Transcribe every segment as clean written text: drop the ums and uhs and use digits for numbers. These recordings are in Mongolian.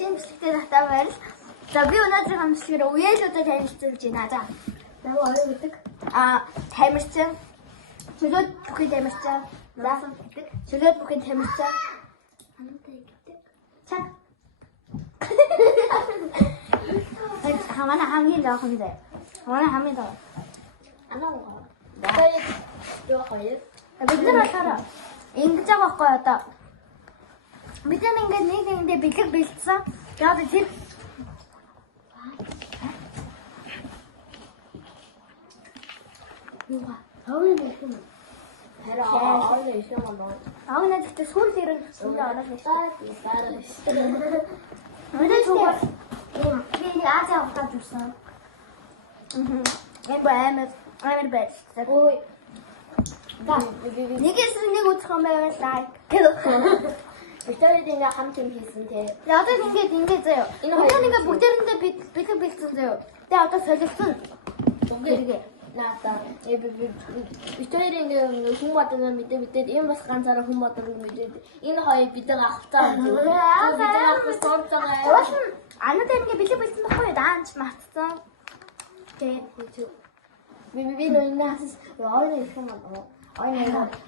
шинэ бичлэгтэй татаа байл. За би өнөөдрийн хамтлагаар үеэлүүдэд танилцуулж байна. За. Намайг орой гэдэг. Тамирчин. Чөлөөт бүхий тамирчин. Заасан гэдэг. Чөлөөт бүхий тамирчин. Анантай гэдэг. Чаг. Хамаа хамгийн жоохон дээ. Хамаа хамгийн доо. Анаа. Яа хоёр. Бид нар болохоор ингэж байгаа байхгүй одоо. Бид ингээд нэг нэгэндээ бэлэг бэлдсэн. Яг тэр Юугаа. Авны юм. Хараа авны юм байна. Авны гэхдээ сүүл дээр сүнээ ороод байна. Мэдээж зүгээр. Би Азия аваад жүрсэн. Энэ амар байж. Ой. Нэг эсрэг нэг үзэх юм байвал лайк. Битэрд ингээ хамт юм хийсэн те. Одоо ингээд заяа. Одоо ингээ бүгдээрэндээ бэлэг бэлдсэн заяа. Тэгээ одоо солилцсон. Үгүй. Наата битээр ингээ хүн бодно мэдээд ийм бас ганцаараа хүн бодно мэдээд энэ хоёр бид нар авцаа юм. Бид нар авах сонцоо. Анаад ингээ бэлэг бэлдсэн байхгүй даанч мартсан. Тэгээ би нөөс ойн их юм аа.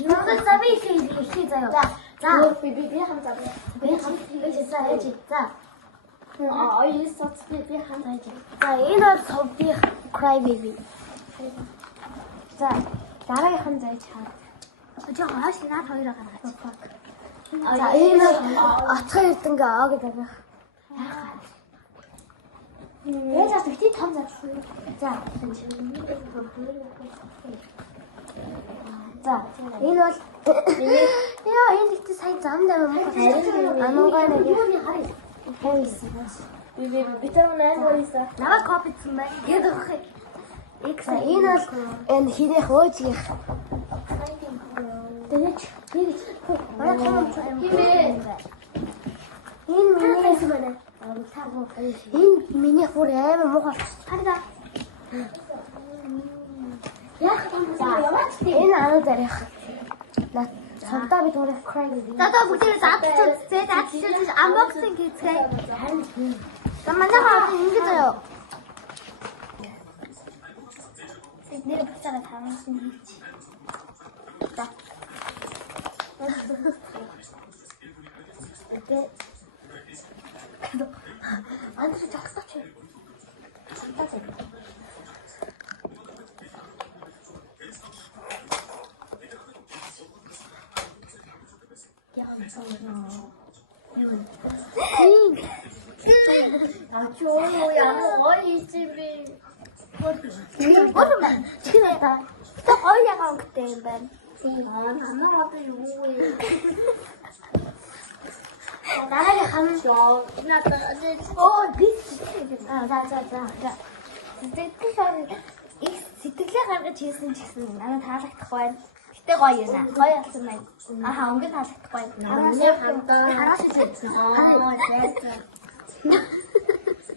Нөөс саби их заяа. За би хамт зав. Би хамт хийж зааж. За. Ой соц би хамт зааж. За энэ бол совби cry baby. За дараагийнхан зааж хаа. Жоо хоош наад хоёроо гаргаач. За энэ атгах эрдэнгээ аа гэдэг. Яа за тэгти том зав. За. За энэ бол яа энэ ихтэй сайн зам дээр юм. Ануугаа нэг юуны харъя. Би тэр нэг байсан. Наваа копицсан бай. Гэдэг энэ бол энэ хинэх өөжих. Тэгээч манай том энэ миний юм байна. Энэ миний бүр амар муухай. Хараа. Яах вэ? Энэ анаа зарих. Цагдаа бид өөрөө cry. За бүгдээ заадчихсан unboxing хийцгээе. За манай хаа ингэ заяа. Нэр буцаад хамаасан хийч. За. Окей. Андрей жагсаач. 아주 양어이 집이 뭐르면 지나다 또 어이야가 그때 반 엄마가 요거에 나라에 가면 나도 자자자 их сэтгэлээ гаргаж хийсэн ч гэсэн надад таалагдах байна. Гэтэ гоё юм аа. Гоё болсон байна. Өнгө таалагдах байна. Хараач үзсэн.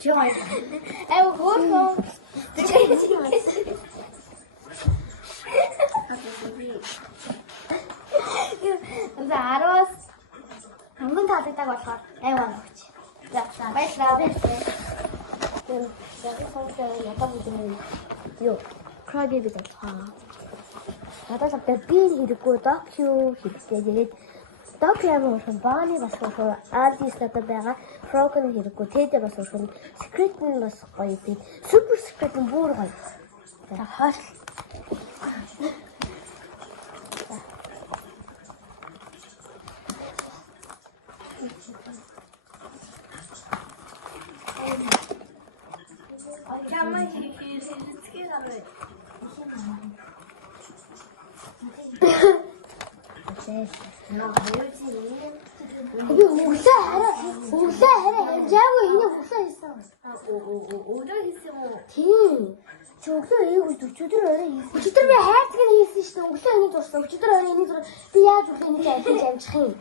Жой. Гоо. За 10-аас ханган таалагддаг болохоор айваа өгч. За баярлалаа. Яг сонсон ятаг үзэн юу cry baby даа. Надад л би хэрэггүй docu хэрэгтэй. Тэгээд docu ямар хүн бааны бас гоё artist надад байгаа. Broken хэрэггүй. Тэдэ бас хүн secret нь бас гоё би. Super secret нь бүр гоё. За хаш. өглөө хараа ямжаагүй энийг өглөө хийсэн. Өглөө хийсэн юм уу? Тийм. Чи өглөө энийг өчигдөр орой хийсэн. Өчигдөр би хайрцаг нь хийсэн шүү дээ. Өглөө энийг дурсан. Өчигдөр орой энийг dur. Би яаж өглөө энийг ажиллаж амжих юм?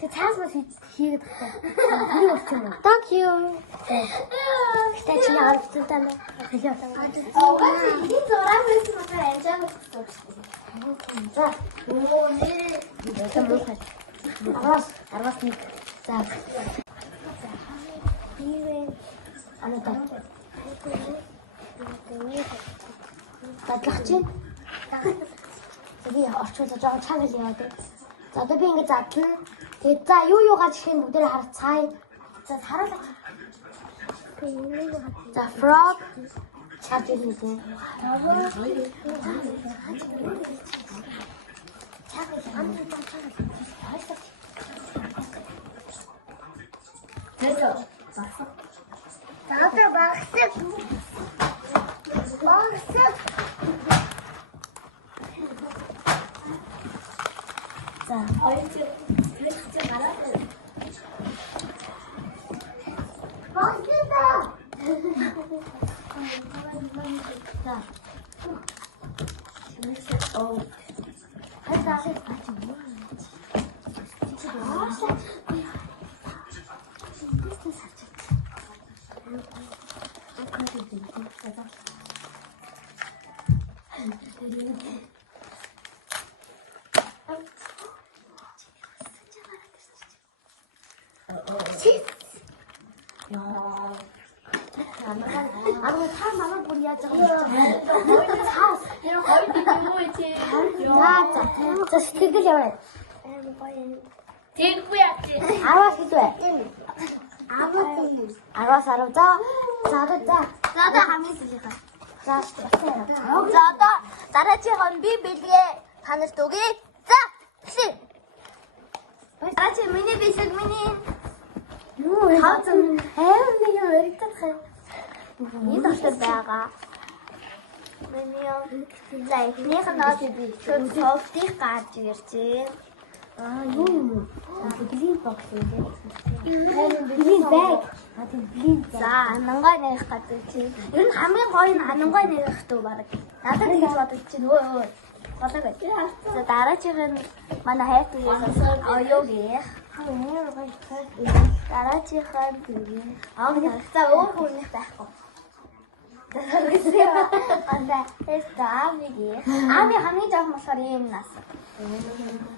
Тэг цаас бас хийгээд тахтай. Би болчих юм. Thank you. Гэтэ чи яагаад зүтэн бэ? Хэлээ. Энэ зураг мэт мата амжаагүй гэсэн. За. Арвас нэг. За. Дадлах чинь. Би орчуулж байгаа чанал яваад байна. За одоо би ингэ задлана. Тэгээд за юу гарч ирэх нь бүгдээрээ харцгаая. За харуулаач. За frog чад ирнэ. Таатар багсаг. За, хоёр чи гараад. Багсаа. За. Oh. За сэтгэл яваа. Тэггүй яач. 10-аас хэд вэ? 10-аас 10. За одоо хамгийн сүүлийнхаа. За одоо дараагийн би бэлгээ танарт өгье. За эхлэе. Дараагийн миний бэлэг миний. Юу вэ? Нэг юм өргөдөх юм. Нэг тохтол байгаа. Миний лайхнийх нь наад би софтих гарч иржээ. Юу юм? Бэлгийн бокс юм. Бэлгийн баг. Бэлгийн. За анангай нэрх гадаг чинь. Ер нь хамгийн гоё нь анангай нэрх дүү баг. Надад тэгж бодож чинь өө. Болоо гэж. За дараагийн нь манай хайртай оёогийнх. Дараагийн нь за өөр хүнийх байхгүй. Ами хамгийн жоох болохоор ийм нас.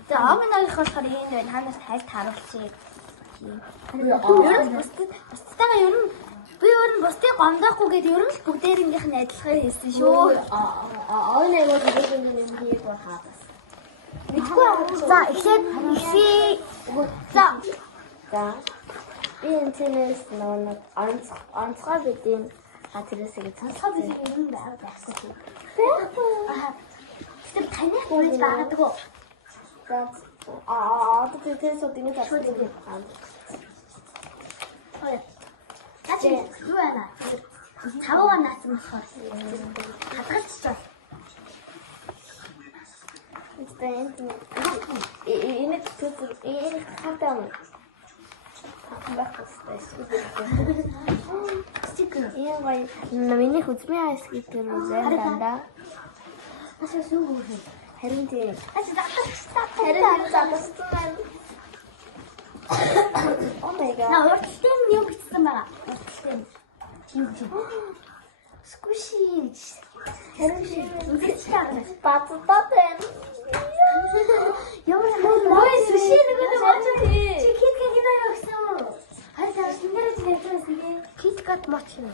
За омын ногих болохоор ийм байна. Ханаас хайлт харуулчих. Бусдаа ер нь би ер нь бусдыг гомдоохгүй гэдэг ер нь л бүгдээрийнх нь адилхан хийсэн шүү. Омын ногих гэдэг юм хийх байхаа. За эхлээд за би энэс нэг онцгой бидний тэрээсээ цанцгаа биш юм байхгүй. Тэр таньх болж байгаа дгүй. Одоо тэрээс өдний тасдаг юм байна. Яач юу байна? Таван наацсан болохоор хатгалцчихвал. Энэ хатаа стикер. Миний хүзмийн айс гэдэг юм байна. Асаа сүүг. Харин тийм. Oh my god. На урттай юм бичсэн байгаа. Урттай. Тийм. Скуши. Харин үзчихээ. Бацтатай. Ямар мой суши нэг болж тий. Чи киткат гинээр өгсөн үү? Хайсаа шинээр хэлсэн. Киткат моч юм.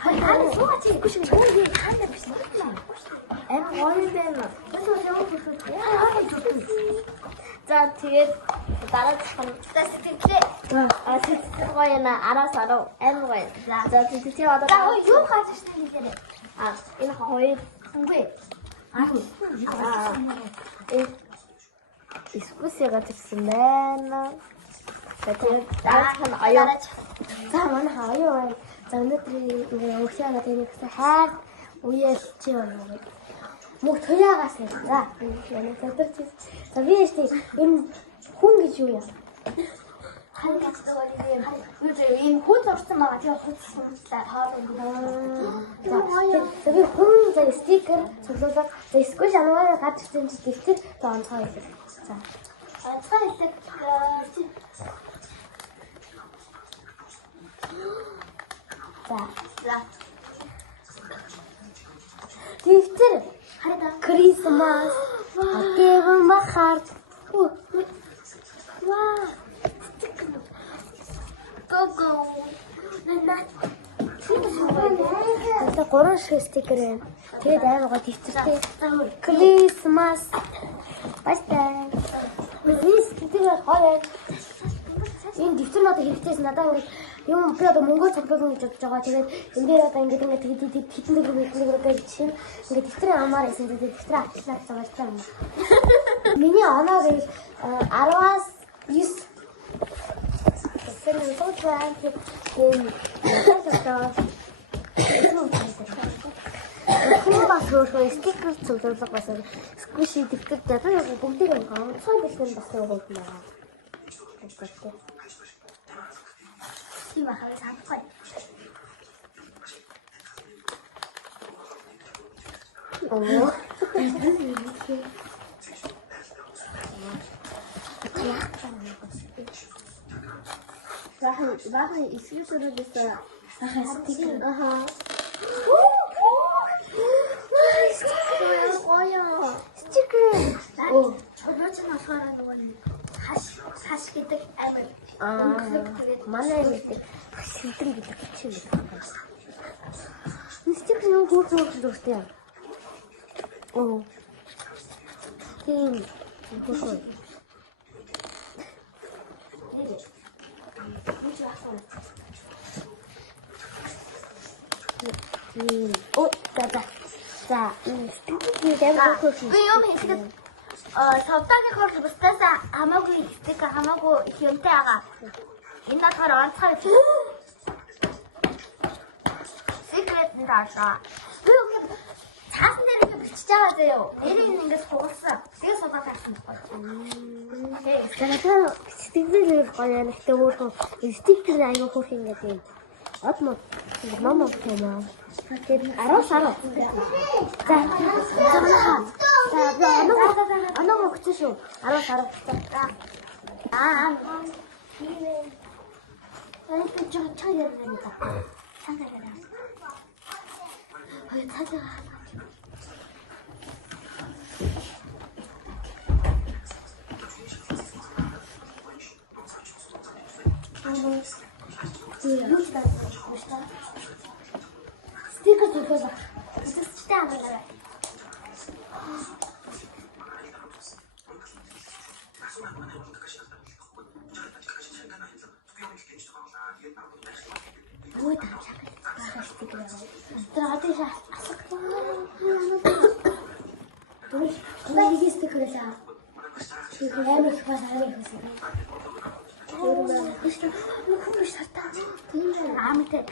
Хай сууч скуши гүнди хандаа биш. Эм гоё байна. За тэгээд дараачих нь сэтгэлээ. Сэтгэл гоё на 10-аас 10 эм гоё. За тэгээд одоо юу гарч ирсэн юм бэ? Энэ хоёр хөнгөө. Искусээ гацсан байна. Тэгээд дараачих нь аяа. За манай аяа. За өнөөдрийн өгшөө гэдэг нэг хайр үеэл чи байна. Мөх туяагаас за энэ зөвдөр чи за би энэ хүн гэж юу юм? Хан гэж байгаа юм хүн зурсан байгаа тийм хүчтэй хоолой. За би хүн за стикер цуглуулаад за сквиш ангаа гарч ирсэн чи дэвтэр за онцгой хэлээ. За онцгой хэлээ. За дэвтэр Christmas. Гэвэн махаар. шүү стикер байна. Тэгээд аймага дэвтэртэй. Christmas. Бастай. This стикер гоё. Энэ дэвтэр надад хэрэгтэйс надад ингээд юм би одоо Монгол цогцолно гэж бодож байгаа. Тэгээд энэ дээр одоо ингээд хитэн дээр гэж чинь ингээд дэвтрийн амаар исэн тэгээд дэвтрээ авчлаа гэж байгаа юм. Миний оноо гэж 10-аас 9 Sen så tror jag att det bara så sticker så bara så squishy dikkat där så бүгдийг ганцхан бэлэн бас явуулна. Тэгвэл тийм ахаа санахгүй. Оо. Бахан исгүүсээр дэсээ стикер аха. Стикер. Оо, одооч насаараа нөгөө хаш гэдэг амир. Манай гэдэг шилдэн гэдэг чинь байна. Стикер нь хөөрхөн зүгтэй. Оо. Тийм. Хөөрхөн. О, за. Би юм хийхэд савтааныхоор бусдаас хамаагүй стикер хамаагүй их юмтай байгаа. Энэ болохоор онцгой секрет нэраа. Би юм цаасан дээр ингэ бичиж байгаа заяа. Нэрийг ингэж хугалсан. Тэгээ суугаад авсан байна. Тэгээд стикер гоё нэгтэй өөрөө стикер аяа хөөх ингэ тийм. Отмо мама тэмээ. Тэгээд 10 сар. За. Анаа мөгч шүү. 10 сар. Энэ ч чаа ярина та. Цаанаа. Ой цаанаа. Стикер төлөөлөө. Тэсчтэй амлаа. Ой, таа стикер. Тэрхүү асах. Нэг стикер лаа. Стикер амар хасаарай гэсэн. Нөхөр шатаа. Тийм амтай.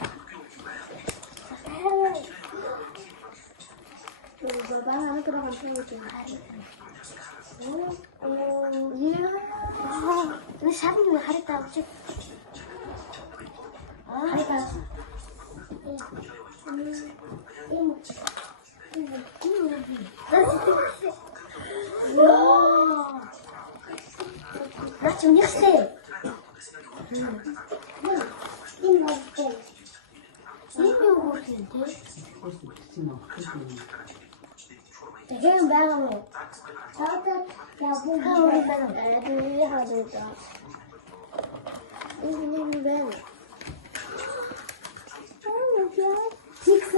Баба намайг гомдсон юм харин. Энэ шатны харитаа авч. Харитаа. Наач үнэхтэй. Тэгэн байгаа мó. Цаатаа явсан хаврын байна. Дээд хавраа. Энэ байна. Тикс.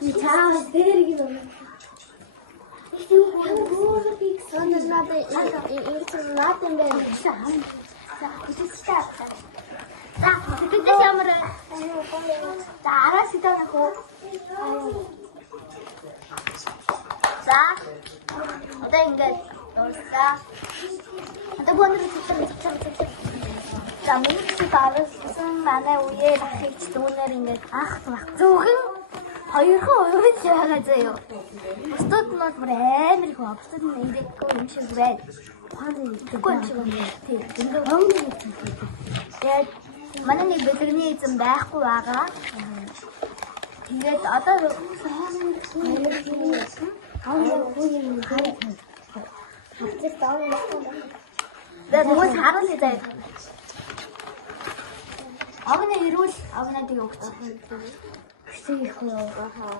И цаас дээрийг нь. Их юу тикс сонир надад энэ байна. За, үсчихээ. За, тэгтээ ямар. За, араас идэх хөө. За. Одоо ингээд дуусаа. Одоо гонор зүгт. За, миний баарсан манай үеэ дахиж дүүнээр ингээд ах зөвхөн хоёрхан уурж байгаа заяа. Бусдад нь бүр амар их бусдад нь ингэдэггүй юм шиг байна. Тэггүй юм шиг байна. Тийм. Ингээд хөнгөн юм. Тэгээд манай нэг бэлгэрний эзэн байхгүй байгаа. Тэгээд одоо Тэгвэл харуулъя заяа. Авна ирүүл авна тийг өгсөн. Хэсэг их юу аа.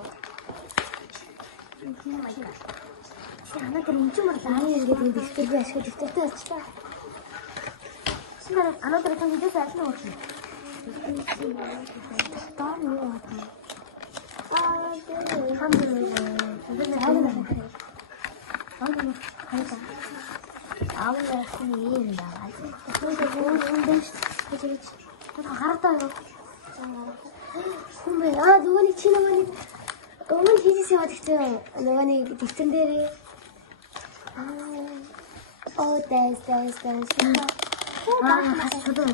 Яна тэр юм лаа ингээд энэ дэвтэр би ашиглаж дэвтэртэй очлаа. Анаа тэр видео сайхан өгсөн. 누구니 치는 너무 희지시 어딨어요. 누구니 딕슨 대리. 댄스. 다시 줘도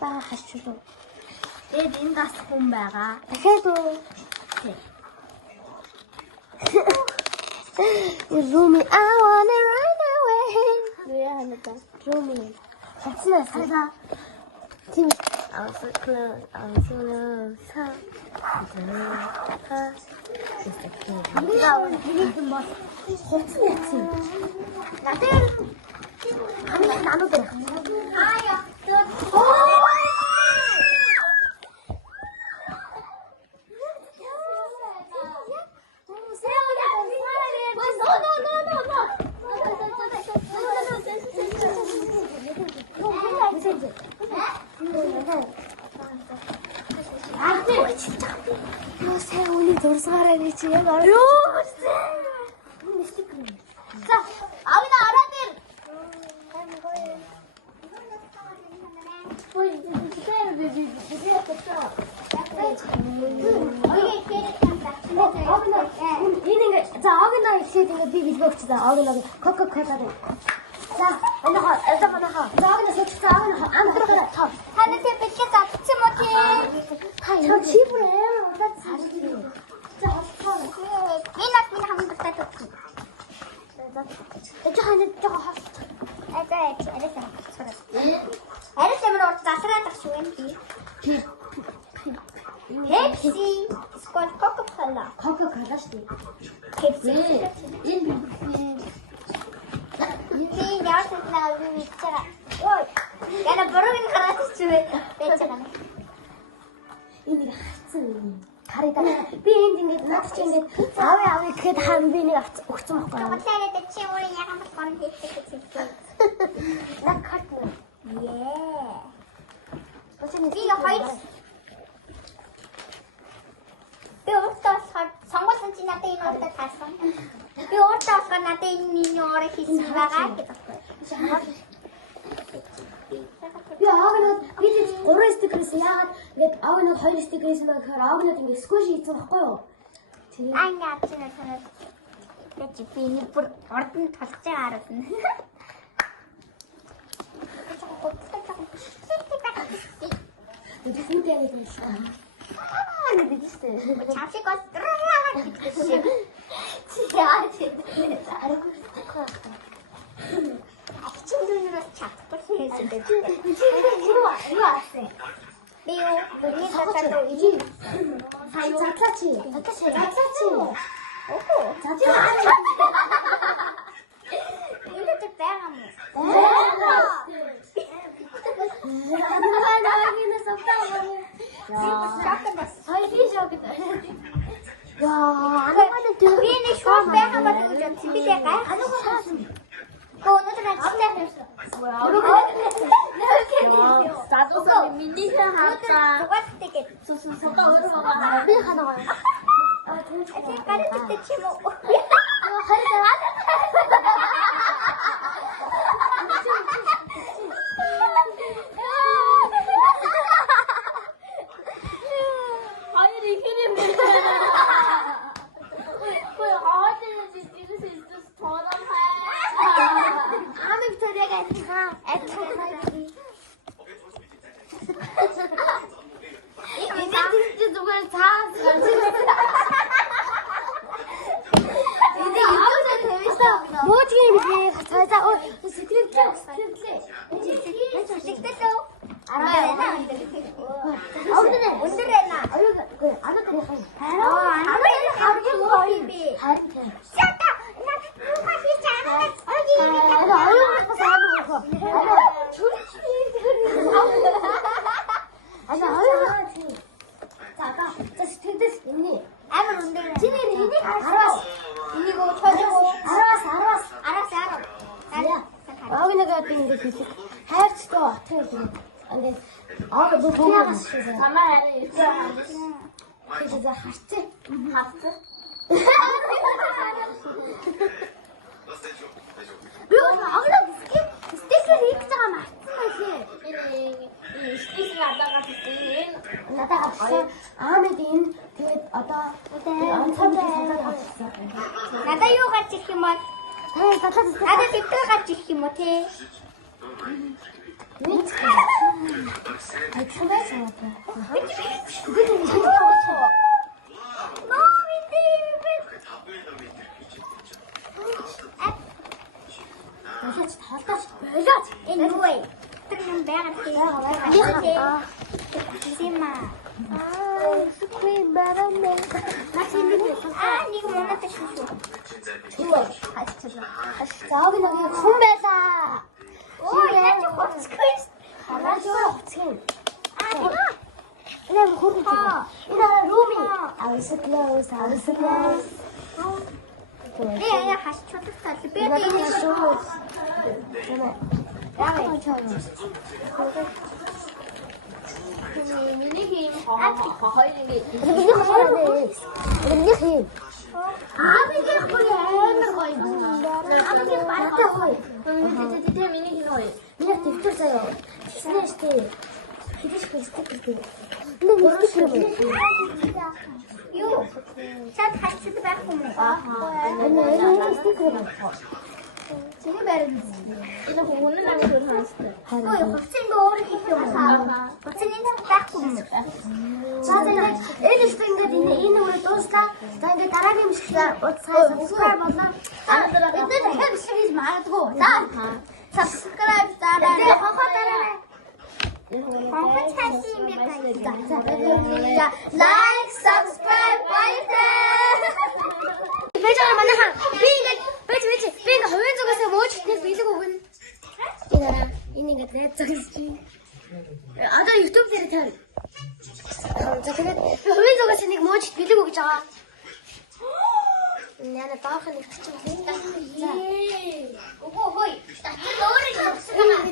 다시 줘도. 얘는 다시 홈바가. 그래도. 루미, I wanna run away. 노래 하니까 루미. 같이 살자. 팀. 아무스는 사. 우리가 우리 뭐 없지. 나들. 한 나눠들. 아야. 세훈이 돌수하라니 지혜 말이야. 자, 아미나 알아들. 아미나 이시딩가 비비 먹자. 아미나 컥컥하다네. 자, 나가. 자, 아미나 서치자. 아미나 안 들어가라. 하늘 때 뺏겠다. 피치 못해. 저 집을 해. Pepsi. Skål Coca-Cola. Coca-Cola stil. Pepsi. Jag har sett när du vittrar. Oj. Jag har bara en gratis vittrar. 이니가 하츠. 가리다. 비행진게 나치인게. 아왜 그 다음 비행이가 옥좀 먹고. 호텔에 대체 우리 약간 건 했지. 나 카트. 예. 무슨 이거 화이트. Songosan si natin yung tatasang. Yung tasan natin ninyo oras hisibaga. 아그는 비지 고래 스티커스 야, 내 아그는 хоёр 스티커스만 그 아그는 이게 스쿼시 있어 갖고요. 아니 아침에 저는 대체 비니 불 얼른 탔지 알았네. 너도 신기하게 됐어. 잡식 거 진짜 진짜 알고 있을 것 같아. 친구들이랑 잡고 있을 때. 이리 왔어. 리오, 우리 사자도 이리. 잡사치. 오호. 잡지 마. 이거 좀 빼가면. 나가기는 썩다고. 야, 아는 두비니 쇼페 한번 더 집이 될까요? 그 오늘은 진짜 됐어. 뭐야? 이렇게 나도 미니셔 할까? 누가 되게 소소소가 어려워가. 그냥 하나 가요. 색깔을 그때 치고. 너 도와갔어. 가만히 있어. 그래서 하지. 봤어? 그리고 아무나 스티커를 입자가 맞지. 스티커 갖다가 줬더니 나다가 없어. 아무든 그 어떤 안참대 없어. 나도 이거 같이 힘을 나도 빅터 같이 힘을 해. 처음에 좋았다. Anyway, terus berarti Sima. 스크린 바람에 Masih dulu. Ini kemana tuh susu? 이거 저기 여기 홈배사 Oh, ini cukup sekali. 가라죠 그냥 거기 찍어 이나라 루미 아우스 클로스 Ini khas contoh tadi. 이거 좀 쇼 미니게임 거의 이게 아버지 거의 미니게임 거의. 그냥 뒷줬어요 디스네 시티 기대시켜 스티커 근데 왜 스티커를 Yuk, saya kasih aku mau. 아니 스티커를 제가 말했지 Ini bukunya nanti terus. 하루 Vaksin doğru gidiyor. Vaksinin takım mı? Zaten en üstünde yine oraya dostlar. Sen de tarafıymışlar. O subscribe olsun. Bir de hepsi biz mağaradık o. Subscribe tarafı. Bir de kaka tarafı. Kaka çarşıyı bir Like, subscribe, 파이팅! 배정을 만난 한 배지 배가 왼쪽에서 뭐지? 배지고은 이 나라 있는 게 내쪽이지. 아들 유튜브 대를 잘. 자 근데 왼쪽에서 니가 뭐지? 배지고 있잖아. 나는 빠가니 좀 된다. 오고 호이. 나 너를 잡수가.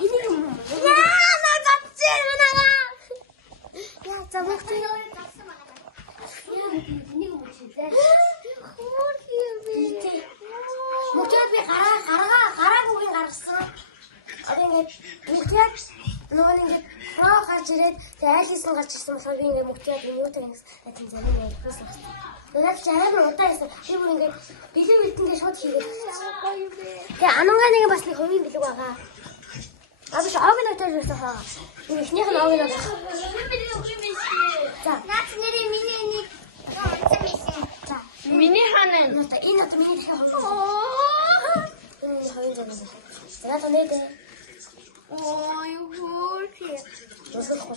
이니가 뭐? 야나 잡지 누나가. 야 잡았지. 너를 잡수마. 이니가 뭐지? 목젖 왜 가라고 왜 갈았어? 아니 목젖 너는 이제 같이 대학에서 같이 있으면 설빙이 목젖이 못하겠어. 나 진짜 내 그랬어. 내가 잘하면 어떠했어? 이분이 이게 미든 게 쇼티게. 야안 온가니까 봤을 때 거기 믿고 와가. 나도 저기 날짜를 써서 이게 그냥 나오긴 하다. 자, 나 지네리 미니니. 자. 미니하는. 이것도 미니 태워. 내가 더 내야 돼. 이거 이렇게. 무슨 거?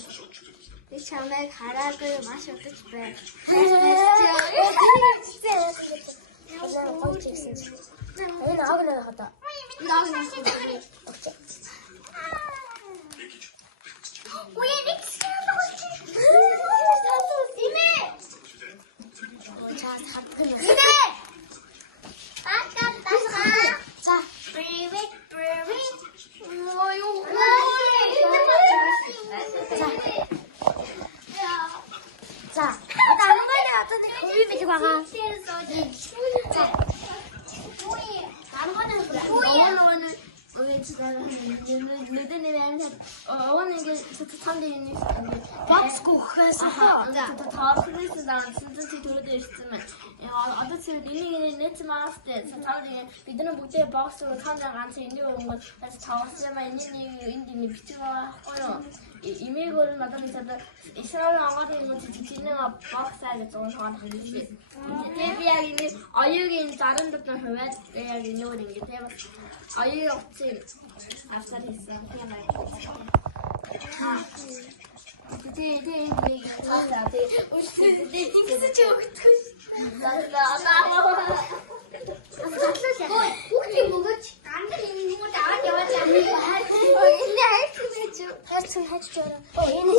이 처음에 가락을 마셔도 집에. 진짜. 그냥 뻥치 있어. 여기 나오긴 나갔다. 나 그냥 진짜 그래. 왜 믹스 자, 다 끝났어. 이네. 아까 자, 브리빅. 자, 아까 한 번에 왔던데 거기 밑에 가가. Box kokusu. Бидний бүгдээ боксоор цаанаа ганц энийг өнгөд тавсрама энийг бичгаа гоё. Имэйгээр надад мэдээд Исраил аваад юм чинь боксаа гэж зогсоод хэлсэн. Тэгээд би яг энэ оюугийн 64% хувиад яг энэ өөр ингэ тийм оюу утсын авсаар хийсэн. Тэгээд нэг цаасаа тэгээд ингэсэн ч өгдөг. Хүүхдийн мөнгөч гандан энэ мөнгөд аваад яваад байгаа. Энэ хайцсан хайж байгаа. Энэ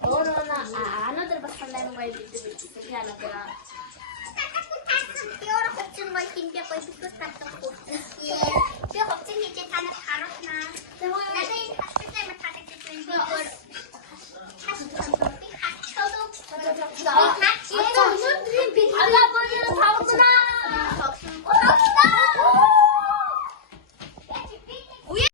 Orang another person lain kau itu sekian ada. Orang kecil makin dia kau itu tak tahu.